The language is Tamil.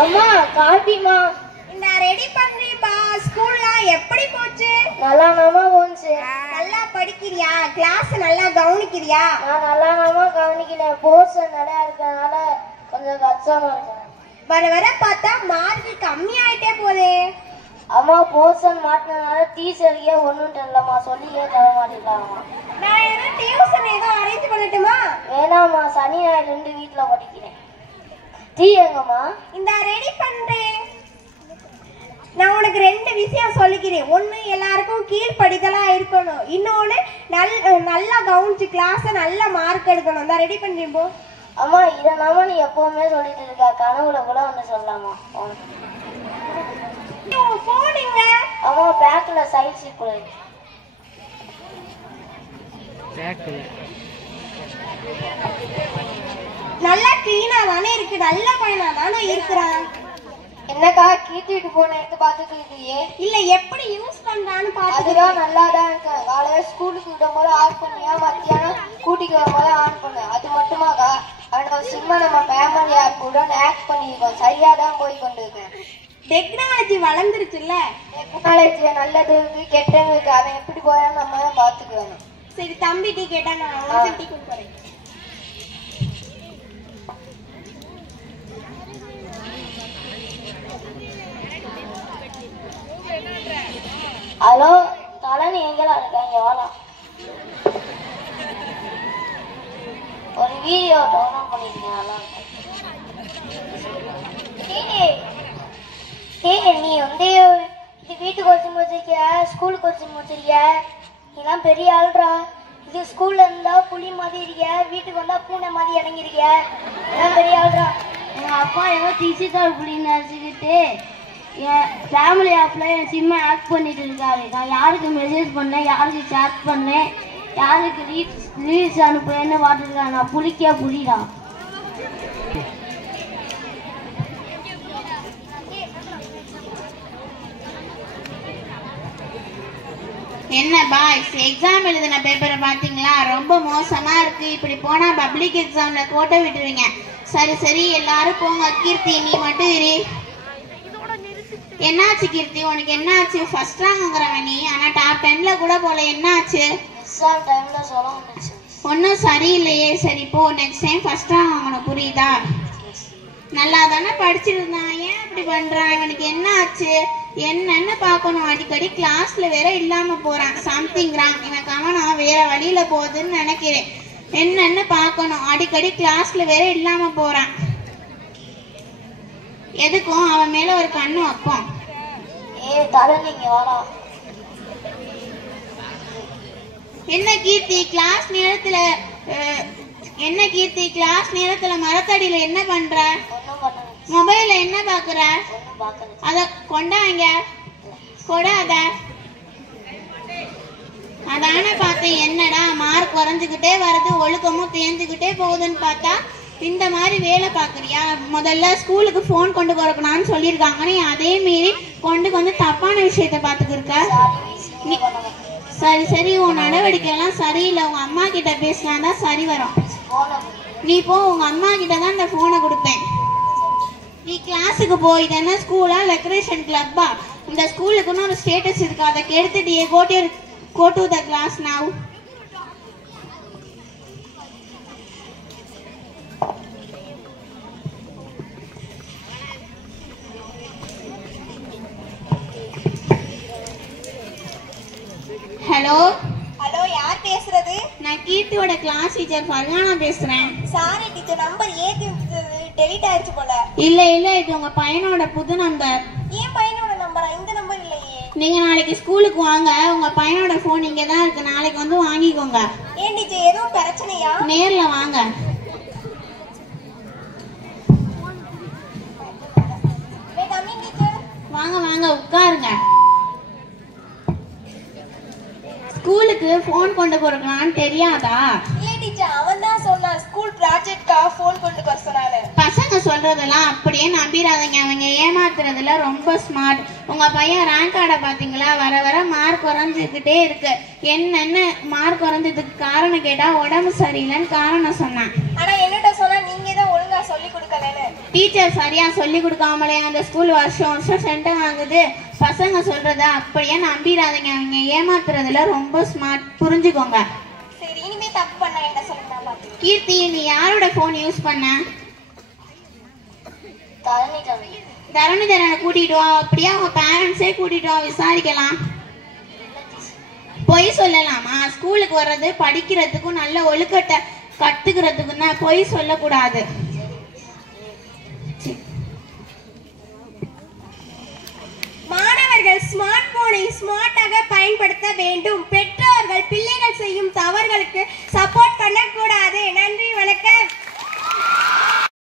அம்மா காட்டிமா இந்த ரெடி பண்றீப்பா. ஸ்கூல்லாம் எப்படி போச்சு? நல்லா போச்சு. நல்லா படிக்கிறியா? கிளாஸ் நல்லா கவனிக்கிறியா? நான் நல்லா கவனிக்கிறேன். போர்ஷன் நிறையா இருக்கிறதுனால கொஞ்சம் கஷ்டமா இருக்கு. வர வர பார்த்தா மார்க் கம்மி ஆயிட்டே போதே. அம்மா போர்ஷன் மாட்டினதுனால டீச்சருக்கே ஒன்றும் தெரியலம்மா, சொல்லியே தர மாட்டேங்கிறாங்கம்மா. நான் ஏதோ டியூஷன் ஏதோ அரேஞ்ச் பண்ணட்டுமா? வேணாம்மா, சனி ஞாயிறு 2 வீட்டில் படிக்கிறேன். டீ எங்கம்மா? இந்த ரெடி பண்றேன். நான் உனக்கு 2 விஷயம் சொல்லிக்கிறேன். ஒன்று, எல்லாருக்கும் கீழ்படிதலா இருக்கணும். இன்னொன்று, நல்லா கவனிச்சு கிளாஸ நல்ல மார்க் எடுக்கணும். இந்த ரெடி பண்றேன் போ. அம்மா இதனால நீ எப்பவுமே சொல்லிட்டு இருக்க, கனவுல கூட ஒன்று சொல்லலாமா? போனீங்க அம்மா பேக்ல சைட் சீட் கூட நல்லா கிளீனா தானே இருக்கு, நல்ல பையனா தானே இருக்கிறான். என்னக்கா கீட்டிட்டு போன எடுத்து பார்த்துட்டு இருக்கியே? இல்ல எப்படி யூஸ் பண்றான்னு பார்த்து. அதுதான் நல்லா தான் இருக்கு. காலையில ஸ்கூலுக்கு விடும் போது ஆஃப் பண்ணியா, மத்தியானம் கூட்டிக்கு வரும்போது ஆன் பண்ணு. அது மட்டுமாக்கா அவனோட சிம்ம நம்ம ஃபேமிலி ஆப் கூட ஆக்ட் பண்ணியிருக்கோம். சரியா தான் போய் கொண்டு இருக்கேன். டெக்னாலஜி வளர்ந்துருச்சுல்ல. டெக்னாலஜி நல்லது இருக்கு, கெட்டது இருக்கு. அவன் எப்படி போயான்னு நம்ம தான் பார்த்துக்கணும். சரி, தம்பி டீ கேட்டா நான் டீ கொண்டு வரேன். ஹலோ தலனி, எங்கெல்லாம் இருக்க? இங்க வாடா. ஒரு வீடியோ டவுன்லோட் பண்ணிருக்கேன், நல்லா நீ வந்து இது வீட்டுக்கு வச்சு முடிச்சிருக்க, ஸ்கூலுக்கு வச்சு முடிச்சிருக்க. நீலாம் பெரிய ஆள்றா. இது ஸ்கூல்ல இருந்தா புலி மாதிரி இருக்க, வீட்டுக்கு வந்தா பூனை மாதிரி இறங்கிருக்க. நீலாம் பெரிய ஆள்றா. எங்க அப்பா ஏதோ டிஜிட்டல் புலின்னு நினைச்சுக்கிட்டு என் ஃபேமிலி ஆப்பில் என் சிம்மை ஆக்ட் பண்ணிட்டு இருக்காரு. நான் யாருக்கு மெசேஜ் பண்ணேன், யாருக்கு சேட் பண்ணேன், யாருக்கு ரீல்ஸ் அனுப்புறேன்னு பார்த்துருக்காங்க. நான் புலிடா. என்ன பாய்ஸ், எக்ஸாம் எழுதின பேப்பரை பார்த்தீங்களா? ரொம்ப மோசமா இருக்கு. இப்படி போனா பப்ளிக் எக்ஸாம்ல கோட்டை விட்டுருவீங்க. சரி எல்லாரும் போங்க. கீர்த்தி நீ மட்டும் இரு. என்னாச்சு கீர்த்தி, உனக்கு என்னாச்சு? ஃபர்ஸ்ட் ரேங்க் வாங்குறவன் நீ, ஆனா டாப் 10ல கூட போல. என்னாச்சு? எக்ஸாம் டைம்ல சொல்ல முடிச்சு. ஒன்றும் சரியில்லையே. சரி போ, நெக்ஸ்ட் டைம் ஃபர்ஸ்ட் ரேங்க் வாங்கணும், புரியுதா? நல்லா தானே படிச்சுட்டு இருந்தான், ஏன் அப்படி பண்றான்? இவனுக்கு என்ன ஆச்சு? என்னன்னு பார்க்கணும். அடிக்கடி கிளாஸ்ல வேற இல்லாம போறான். Something wrong. இவன் கவனம் வேற வழியில போகுதுன்னு நினைக்கிறேன். என்னன்னு பார்க்கணும். அடிக்கடி கிளாஸ்ல வேற இல்லாம போறான். எதுக்கும் அவன் மேல ஒரு கண்ணு வைப்போம். நீங்க வாடா. என்ன கீர்த்தி கிளாஸ் நேரத்துல மரத்தடியில என்ன பண்ற? மொபைல்ல என்ன பாக்குற? அத கொண்டாங்க கொடாத. அதான பார்த்தேன். என்னடா மார்க் குறைஞ்சுக்கிட்டே வருது, ஒழுக்கமும் தேர்ந்துகிட்டே போகுதுன்னு பார்த்தா இந்த மாதிரி வேலை பாக்குறியா? முதல்ல ஸ்கூலுக்கு போன் கொண்டு வரக்கணும்னு சொல்லியிருக்காங்க. நீ அதே மீறி கொண்டு வந்து தப்பான விஷயத்த பாத்துக்கிருக்க. சரி உன் நடவடிக்கை எல்லாம் சரியில்லை. உங்க அம்மா கிட்ட பேசினா தான் சரி வரும். நீ போ, உங்க அம்மா கிட்ட தான் இந்த போனை கொடுப்பேன். நீ கிளாஸுக்கு போ. இது என்ன ஸ்கூலா, ரெக்ரேஷன் கிளப்பா? இந்த ஸ்கூலுக்குன்னு ஒரு ஸ்டேட்டஸ் இருக்கு, அதை கெடுத்துட்டு go to the class now. Hello யார் பேசுறது? நான் கீர்த்தியோட கிளாஸ் டீச்சர் ஃபர்ஹானா பேசுறேன். சாரி டீச்சர், நம்பர் ஏத்தி டெலீட் ஆயிடுச்சு போல. இல்ல இது உங்க பையனோட புது நம்பர். ஏன் பையனோட நம்பரா? இந்த நம்பர் இல்லையே. நீங்க நாளைக்கு ஸ்கூலுக்கு வாங்க, உங்க பையனோட போன் இங்க தான் இருக்கு. நாளைக்கு வந்து வாங்கிக்கோங்க. ஏன் டீச்சர் எதுவும் பிரச்சனையா? நேர்ல வாங்க. வாங்க உட்காருங்க. ஸ்கூலுக்கு போன் கொண்டு போறதுன்னு தெரியாதா? இல்ல டீச்சர், அவன் தான் சொன்னான் ஸ்கூல் ப்ராஜெக்ட்காக போன் கொண்டு வர சொன்னாரு. பசங்க சொல்றதெல்லாம் அப்படியே நம்பிடாதீங்க. அவங்க ஏமாத்துறதுல ரொம்ப ஸ்மார்ட். உங்க பையன் ரேங்க் கார்டை பாத்தீங்களா? வர மார்க் குறைஞ்சுக்கிட்டே இருக்கு. என்னன்னு மார்க் குறைஞ்சதுக்கு காரணம் கேட்டா உடம்பு சரியில்லைன்னு காரணம் சொன்னான். ஆனா என்னட்ட சொன்னா நீங்க தான் ஒழுங்கா சொல்லி கொடுக்கலன்னு. டீச்சர் சரியா சொல்லி கொடுக்காமலே அந்த ஸ்கூல் வருஷம் வருஷம் சென்டர் வாங்குது. பசங்க சொல்றத அப்படியே நம்பிடாதீங்க. அவங்க ஏமாத்துறதுல ரொம்ப ஸ்மார்ட், புரிஞ்சுக்கோங்க. சரி, இனிமே தப்பு பண்ண வேண்டாம் சொல்லுங்க. கீர்த்தி, நீ யாரோட போன் யூஸ் பண்ண? தரணிதரனை கூட்டிட்டு வா. அப்படியே அவங்க பேரண்ட்ஸே கூட்டிட்டு வா, விசாரிக்கலாம். பொய் சொல்லலாமா? ஸ்கூலுக்கு வர்றது படிக்கிறதுக்கும் நல்ல ஒழுக்கத்தை கத்துக்கிறதுக்கும் தான். பொய் சொல்லக்கூடாது. மாணவர்கள் ஸ்மார்ட் போனை ஸ்மார்ட்டாக பயன்படுத்த வேண்டும். பெற்றோர்கள் பிள்ளைகள் செய்யும் தவறுகளுக்கு சப்போர்ட் பண்ணக்கூடாது. நன்றி, வணக்கம்.